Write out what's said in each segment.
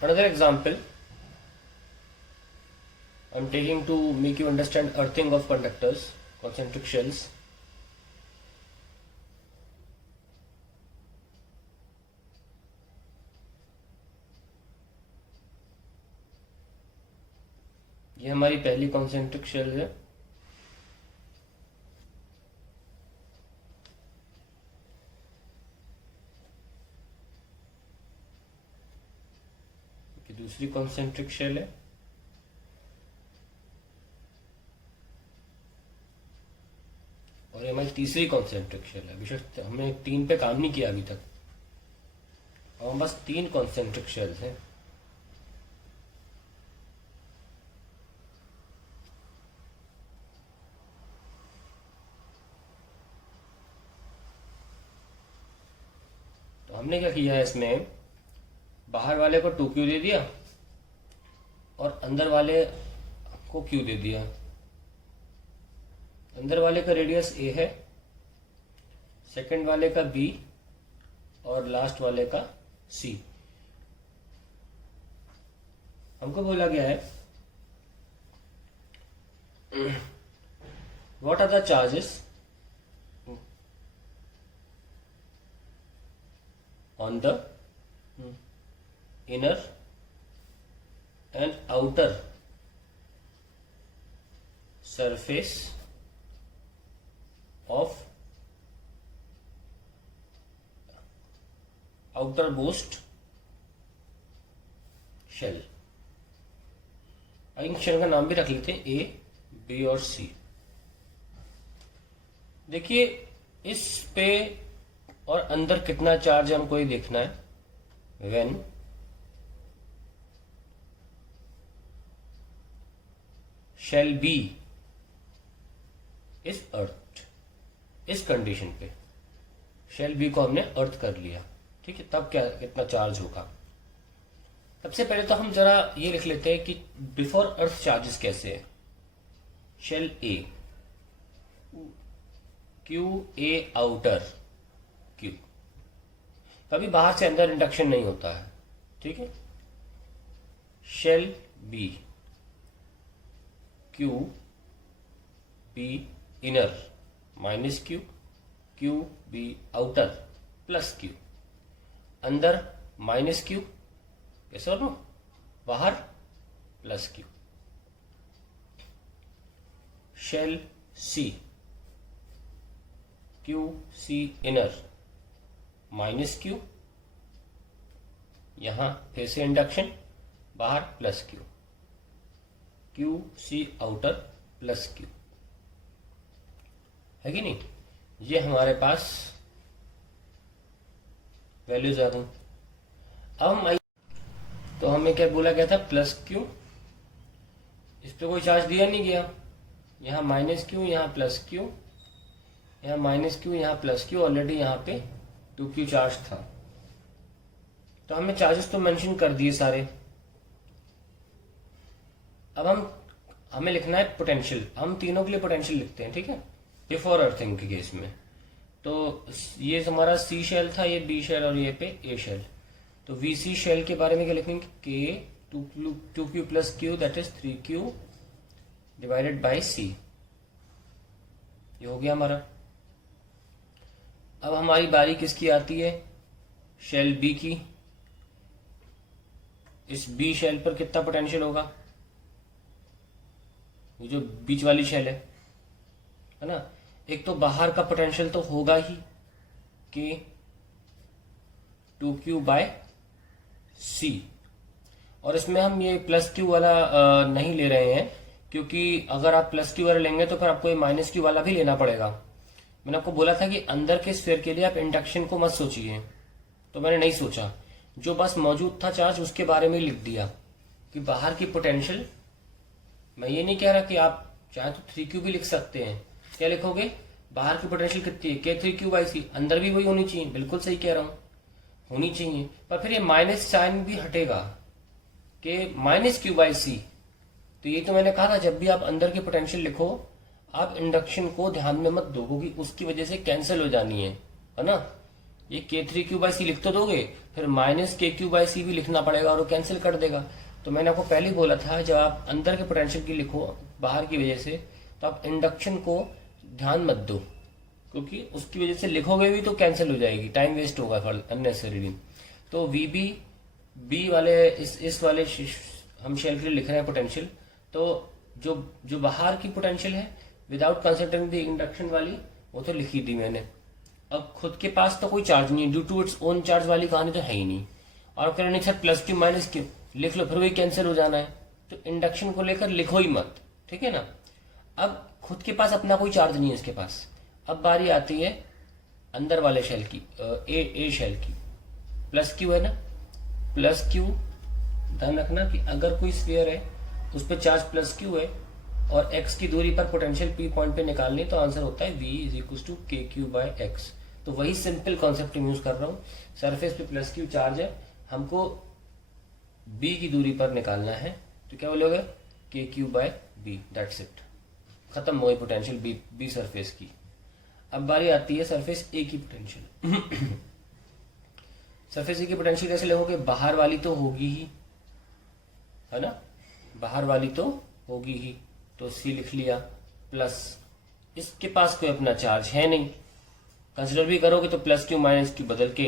Another example I'm taking to make you understand earthing of conductors, concentric shells. ये हमारी पहली concentric shell है। ये दूसरी कॉन्सेंट्रिक शेल है। और ये हमारी तीसरी कॉन्सेंट्रिक शेल है। बेशक हमने 3 पे काम नहीं किया अभी तक, और बस 3 कॉन्सेंट्रिक शेल्स हैं। तो हमने क्या किया है, इसमें बाहर वाले को 2Q दे दिया और अंदर वाले को Q दे दिया। अंदर वाले का रेडियस A है, सेकंड वाले का B और लास्ट वाले का C। हमको बोला गया है what are the charges on the inner and outer surface of outermost shell। इन शेल का नाम भी रख लेते हैं A, B और C। देखिए इस पे और अंदर कितना चार्ज हमको ये देखना है। When shall be is earth, इस कंडीशन पे शेल बी को हमने अर्थ कर लिया, ठीक है, तब क्या कितना चार्ज होगा। सबसे पहले तो हम जरा ये लिख लेते हैं कि बिफोर अर्थ चार्जेस कैसे है। Shell A Q A outer Q, कभी बाहर से अंदर इंडक्शन नहीं होता है, ठीक है। Shell B Q B inner minus Q, Q B outer plus Q, अंदर माइनस क्यू, यस और नो, बाहर plus Q. Shell C Q C inner minus Q, यहां फिर से इंडक्शन, बाहर plus Q, Q C outer plus Q, है कि नहीं। ये हमारे पास वैल्यूज आ गई। अब हम तो हमें क्या बोला गया था, प्लस क्यू, इस पे कोई चार्ज दिया नहीं गया, यहां माइनस क्यू, यहां प्लस क्यू, यहां माइनस क्यू, यहां प्लस क्यू, ऑलरेडी यहां पे 2Q चार्ज था। तो हमने चार्जेस तो मेंशन कर दिए सारे। अब हमें लिखना है पोटेंशियल। हम तीनों के लिए पोटेंशियल लिखते हैं, ठीक है, बिफोर अर्थिंग के केस में। तो ये हमारा C शेल था, ये B शेल और ये पे A शेल। तो VC शेल के बारे में क्या लिखेंगे, K 2Q plus Q that is 3Q divided by C। ये हो गया हमारा। अब हमारी बारी किसकी आती है, शेल बी की। इस बी शेल पर कितना पोटेंशियल होगा, ये जो बीच वाली शेल है ना। एक तो बाहर का पोटेंशियल तो होगा ही कि 2Q बाय C, और इसमें हम ये प्लस Q वाला नहीं ले रहे हैं, क्योंकि अगर आप प्लस Q वाला लेंगे तो फिर आपको ये माइनस Q वाला भी लेना पड़ेगा। मैंने आपको बोला था कि अंदर के स्फीयर के लिए आप इंडक्शन को मत सोचिए, तो मैंने नहीं सोचा, जो बस मौजूद था चार्ज उसके बारे में लिख दिया कि बाहर की पोटेंशियल। मैं ये नहीं कह रहा कि आप चाहे तो 3Q भी लिख सकते हैं। क्या लिखोगे, बाहर की पोटेंशियल कितनी है, K3Q बाई C, अंदर भी वही होनी चाहिए, बिल्कुल सही कह रहा हूं, होनी चाहिए। पर फिर ये माइनस साइन भी हटेगा कि माइनस Q बाई C। तो ये तो मैंने कहा था, जब भी आप अंदर की पोटेंशियल लिखो आप इंडक्शन को ध्यान में मत दो, क्योंकि उसकी वजह से कैंसिल हो जानी है ना। ये K3Q बाई C लिख तो दोगे, फिर माइनस के क्यू बाई सी भी लिखना पड़ेगा और वो कैंसिल कर देगा। तो मैंने आपको पहले ही बोला था, जब आप अंदर के पोटेंशियल की लिखो बाहर की वजह से, तो आप इंडक्शन को ध्यान मत दो, क्योंकि उसकी वजह से लिखोगे भी तो कैंसिल हो जाएगी, टाइम वेस्ट होगा फॉर अननेसेसरीली। तो वीबी बी वाले इस वाले हम शेल के लिए लिख रहे हैं पोटेंशियल। तो जो जो बाहर की पोटेंशियल है विदाउट कंसिडरिंग द इंडक्शन वाली, वो तो लिखी थी मैंने। अब खुद के पास तो कोई चार्ज नहीं है, due to its own charge वाली कहानी तो है ही नहीं। और कह रहे sir plus Q minus Q लिख लो, फिर वही कैंसिल हो जाना है। तो इंडक्शन को लेकर लिखो ही मत, ठीक है ना। अब खुद के पास अपना कोई चार्ज नहीं है इसके पास। अब बारी आती है अंदर वाले शेल की, ए शेल की। प्लस क्यू है ना, प्लस क्यू ध्यान रखना कि अगर कोई स्फीयर है उस पर चार्ज प्लस क्यू है और एक्स की दूरी पर पोटेंशियल पी पॉइंट पे निकालनी, तो आंसर होता है v इज इक्वल टू के क्यू बाय एक्स। तो वही सिंपल कॉन्सेप्ट यूज कर रहा हूँ। सरफेस पे प्लस क्यू चार्ज है, हमको b की दूरी पर निकालना है, तो क्या बोलोगे के Q by B, that's it. खत्म हो गई पोटेंशियल बी सरफेस की। अब बारी आती है सरफेस ए की पोटेंशियल। सरफेस ए की पोटेंशियल कैसे लगोगे, बाहर वाली तो होगी ही, है ना, बाहर वाली तो होगी ही, तो सी लिख लिया, प्लस इसके पास कोई अपना चार्ज है नहीं। कंसिडर भी करोगे तो प्लस क्यू माइनस क्यू बदल के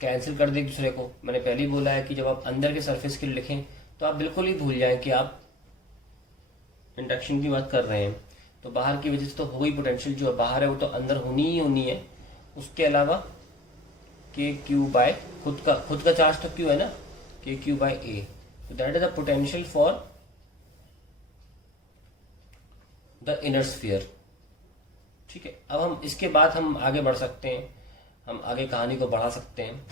कैंसिल कर दे एक दूसरे को। मैंने पहले ही बोला है कि जब आप अंदर के सरफेस के लिए लिखें तो आप बिल्कुल ही भूल जाएं कि आप इंडक्शन की बात कर रहे हैं। तो बाहर की वजह से तो हो गई पोटेंशियल, जो बाहर है वो तो अंदर होनी ही होनी है। उसके अलावा के क्यू बाय खुद का चार्ज तो क्यू है ना, के क्यू बाय ए, तो that is the potential for the inner sphere. ठीक है, अब हम इसके बाद हम आगे बढ़ सकते हैं, हम आगे कहानी को बढ़ा सकते हैं।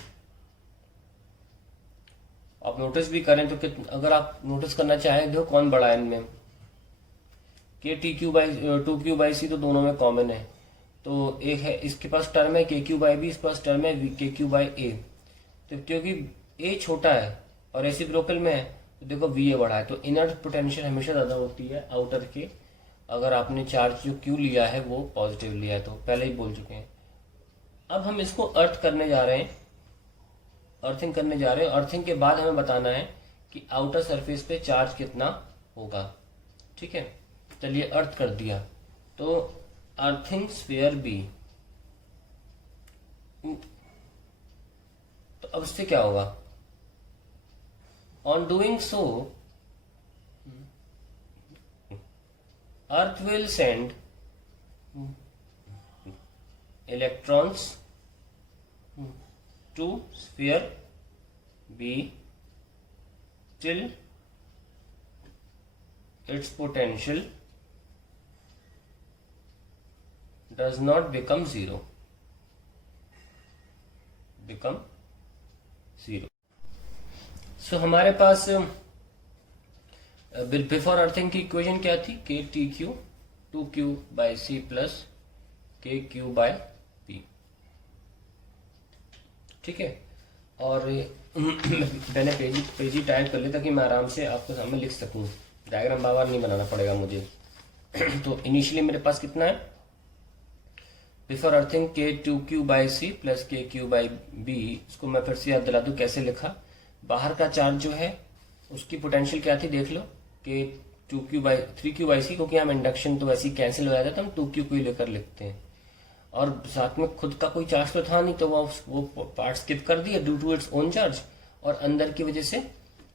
आप नोटिस भी करें तो अगर आप नोटिस करना चाहें, देखो कौन बड़ा है इनमें, के T q by two q by c तो दोनों में कॉमन है। तो एक है इसके पास टर्म है के क्यू बाई बी, इसके पास टर्म है के क्यू बाई ए। तो क्योंकि ए छोटा है और रेसिप्रोकल में है, तो देखो वी ए बड़ा है, तो इनर पोटेंशियल हमेशा ज्यादा होती है आउटर के, अगर आपने चार्ज जो क्यू लिया है वो पॉजिटिव लिया है, तो पहले ही बोल चुके हैं। अब हम इसको अर्थ करने जा रहे हैं, अर्थिंग करने जा रहे हैं। अर्थिंग के बाद हमें बताना है कि आउटर सरफेस पे चार्ज कितना होगा। ठीक है, चलिए अर्थ कर दिया। तो अर्थिंग स्फीयर बी, तो अब इससे क्या होगा, on doing so earth will send electrons to sphere B till its potential does not become zero. So हमारे पास बिफोर अर्थिंग की इक्वेशन क्या थी, K T Q 2q by C plus K Q by P. ठीक है, और मैंने page ही type कर लिया ताकि मैं आराम से आपको सामने लिख सकूं, डायग्राम बार बार नहीं बनाना पड़ेगा मुझे। तो इनिशियली मेरे पास कितना है, बिफोर अर्थिंग के 2q by C plus K Q by B. इसको मैं फिर से याद दिला दूं कैसे लिखा। बाहर का चार्ज जो है उसकी पोटेंशियल क्या थी देख लो, कि 2q बाई 3q बाई सी, क्योंकि हम इंडक्शन तो वैसे ही कैंसिल हो जाता है तो हम 2q को ही लेकर लिखते हैं। और साथ में खुद का कोई चार्ज तो था नहीं, तो वो पार्ट स्किप कर दिया due to its own charge. और अंदर की वजह से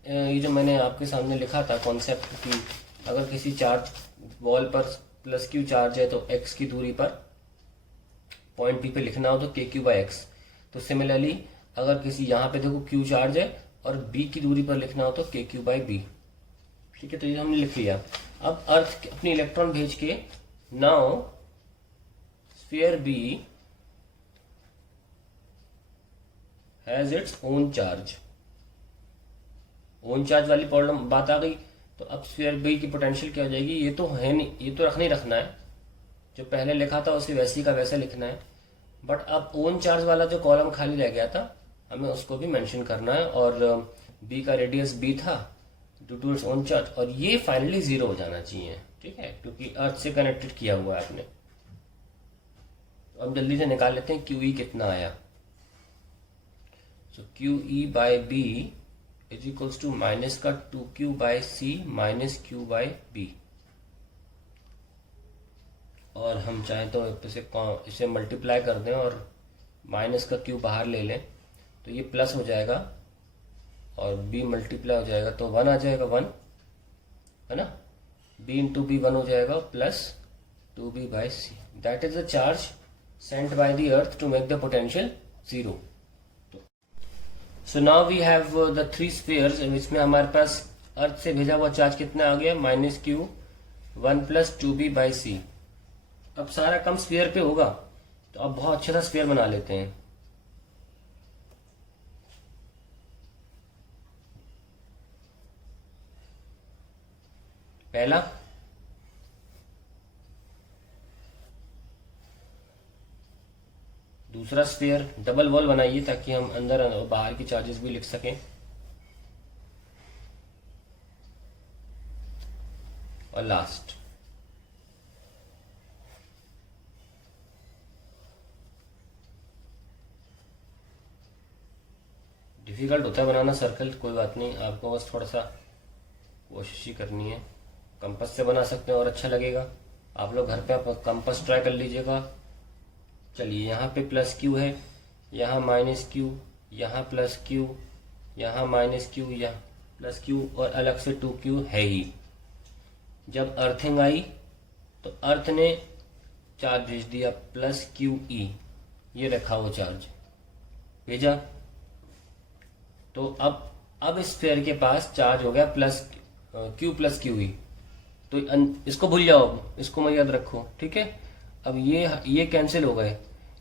ये जो मैंने आपके सामने लिखा था कॉन्सेप्ट कि अगर किसी चार्ज वॉल पर प्लस क्यू चार्ज है तो एक्स की दूरी पर पॉइंट बी पे लिखना हो तो के क्यू बाई एक्स। तो सिमिलरली अगर किसी यहाँ पे देखो क्यू चार्ज है और बी की दूरी पर लिखना हो तो के क्यू बाई बी। ठीक है, तो ये हमने लिख लिया। अब अर्थ अपनी इलेक्ट्रॉन भेज के now sphere B has its own charge. Own charge वाली प्रॉब्लम बात आ गई, तो अब स्फीयर बी की पोटेंशियल क्या हो जाएगी, ये तो है नहीं, ये तो रखना है, जो पहले लिखा था उसे वैसी का वैसा लिखना है। बट अब ओन चार्ज वाला जो कॉलम खाली रह गया था हमें उसको भी मेंशन करना है, और बी का रेडियस बी था due to its own charge, और ये फाइनली 0 हो जाना चाहिए। ठीक है, क्योंकि अर्थ से कनेक्टेड किया हुआ है आपने। तो अब जल्दी से निकाल लेते हैं क्यू ई कितना आया। So q e by b is equals to minus का 2q by c minus q by b. और हम चाहें तो इसे मल्टीप्लाई कर दें और माइनस का q बाहर ले लें तो ये प्लस हो जाएगा और b मल्टीप्लाई हो जाएगा तो 1 आ जाएगा, 1 है ना। b इंटू बी 1 हो जाएगा plus 2b by C. That is the charge sent by the earth to make the potential 0। So now we have the 3 spheres इसमें हमारे पास अर्थ से भेजा हुआ चार्ज कितना आ गया, minus q 1 plus 2b by c. अब सारा कम स्फीयर पे होगा तो अब बहुत अच्छा सा स्फीयर बना लेते हैं। पहला दूसरा स्फीयर डबल वॉल बनाइए ताकि हम अंदर और बाहर की चार्जेस भी लिख सकें। और लास्ट डिफिकल्ट होता है बनाना सर्कल, कोई बात नहीं, आपको बस थोड़ा सा कोशिश ही करनी है। कंपास से बना सकते हैं और अच्छा लगेगा। आप लोग घर पे आप कंपास ट्राई कर लीजिएगा। चलिए यहाँ पे प्लस क्यू है, यहाँ माइनस क्यू, यहाँ प्लस क्यू, यहाँ माइनस क्यू, यहाँ प्लस क्यू और अलग से 2q है ही। जब अर्थिंग आई तो अर्थ ने चार्ज भेज दिया प्लस क्यू ई, ये रखा वो चार्ज भेजा। तो अब स्फीयर के पास चार्ज हो गया प्लस क्यू ई। तो इसको भूल जाओ, इसको मत याद रखो, ठीक है। अब ये कैंसिल हो गए,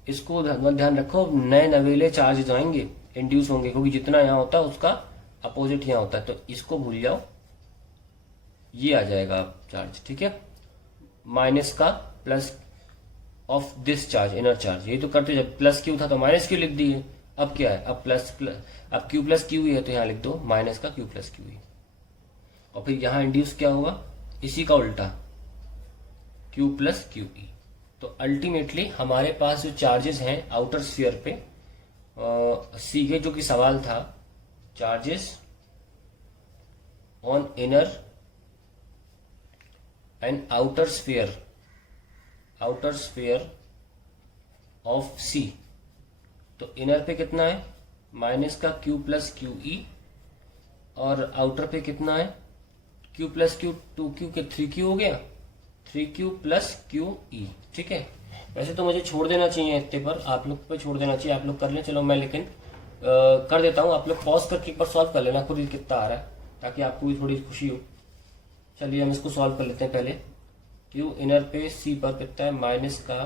इसको ध्यान रखो। नए नवेले चार्ज आएंगे, इंड्यूस होंगे, क्योंकि जितना यहाँ होता है उसका अपोजिट यहाँ होता है। तो इसको भूल जाओ, ये आ जाएगा चार्ज, ठीक है। माइनस का plus of this charge, inner charge. यही तो करते, जब प्लस क्यू था तो माइनस क्यू लिख दिए। अब क्या है, अब क्यू प्लस क्यू ही है तो यहाँ लिख दो माइनस का क्यू प्लस क्यू ही। और फिर यहाँ इंड्यूस क्या होगा, इसी का उल्टा क्यू प्लस क्यू ई। तो अल्टीमेटली हमारे पास जो चार्जेस हैं आउटर स्फीयर पे, सी के जो कि सवाल था, charges on inner and outer sphere of c. तो इनर पे कितना है, माइनस का क्यू प्लस क्यू ई, और आउटर पे कितना है, क्यू प्लस क्यू 2q के 3q हो गया, 3q प्लस क्यू ई, ठीक है। वैसे तो मुझे छोड़ देना चाहिए इतने पर, आप लोग पे छोड़ देना चाहिए, आप लोग कर लें। चलो मैं लेकिन कर देता हूँ, आप लोग पॉज करके एक बार सॉल्व कर लेना खुद ही कितना आ रहा है, ताकि आपको भी थोड़ी खुशी हो। चलिए हम इसको सॉल्व कर लेते हैं। पहले क्यू इनर पे सी पर कितना है, माइनस का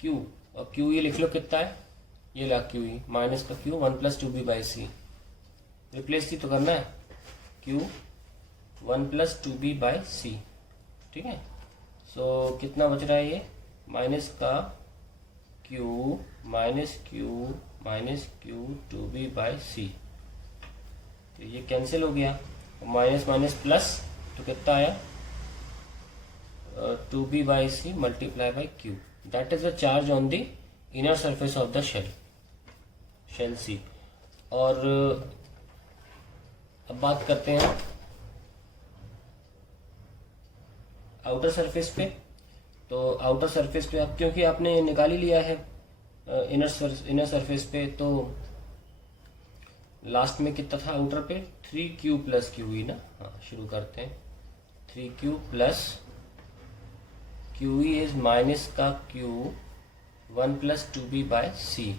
क्यू और क्यू ई लिख लो कितना है, ये ला क्यू ई माइनस का q 1 plus 2b by c. Replace ही तो करना है, क्यू 1 प्लस 2b बाई सी, ठीक है। सो कितना बच रहा है, ये माइनस का q minus q 2b by c. तो ये कैंसिल हो गया, माइनस माइनस प्लस, तो कितना आया 2b by c multiply by q. That is the charge on the inner surface of the shell c. और अब बात करते हैं आउटर सरफेस पे। तो आउटर सरफेस पे अब क्योंकि आपने निकाल ही लिया है इनर सरफेस पे, तो लास्ट में कितना था आउटर पे, 3q प्लस क्यू ई ना। हाँ शुरू करते हैं, 3q plus q e is minus का q 1 plus 2b by c.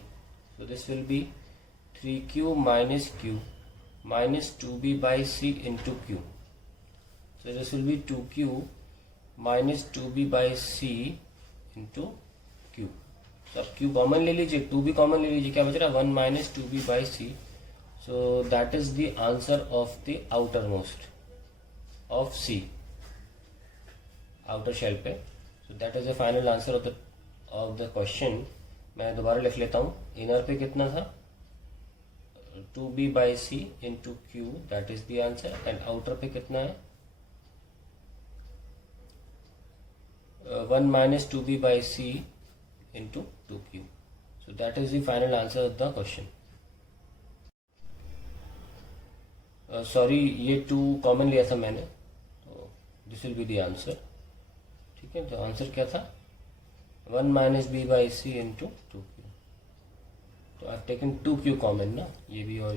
So this will be 3q minus q minus 2b by c into q. So this will be 2q minus 2b by c into q. So अब q common ले लीजिए, 2b common ले लीजिए, क्या बच रहा है 1 minus 2b by c. So that is the answer of the outermost of c, outer shell पे. So that is the final answer of the question. मैं दोबारा लिख लेता हूँ, इनर पे कितना था 2b by C into Q, that is the answer. And outer पे कितना है 1 minus 2b by C into 2q। So that is the final answer of the question. Sorry ये 2 कॉमन लिया था मैंने, तो this will be the answer. ठीक है, तो आंसर क्या था 1 minus B by C into 2q। तो आई टेकन 2q कॉमन ना, ये भी और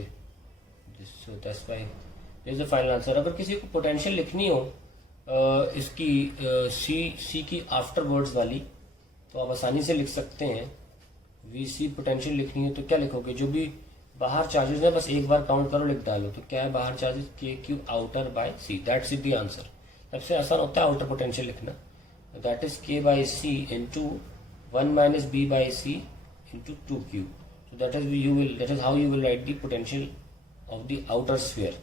this, so that's why this is the final answer. अगर किसी को पोटेंशियल लिखनी हो इसकी सी की आफ्टर वर्ड्स वाली, तो आप आसानी से लिख सकते हैं। वीसी पोटेंशियल लिखनी है तो क्या लिखोगे, जो भी बाहर चार्जेस है बस एक बार काउंट करो, लिख डालो। तो क्या है बाहर charges, K Q outer by C, that's is the answer. सबसे आसान होता है आउटर पोटेंशियल लिखना, that is K by C into 1 minus B by C into 2q। So that is how you will write the potential of the outer sphere.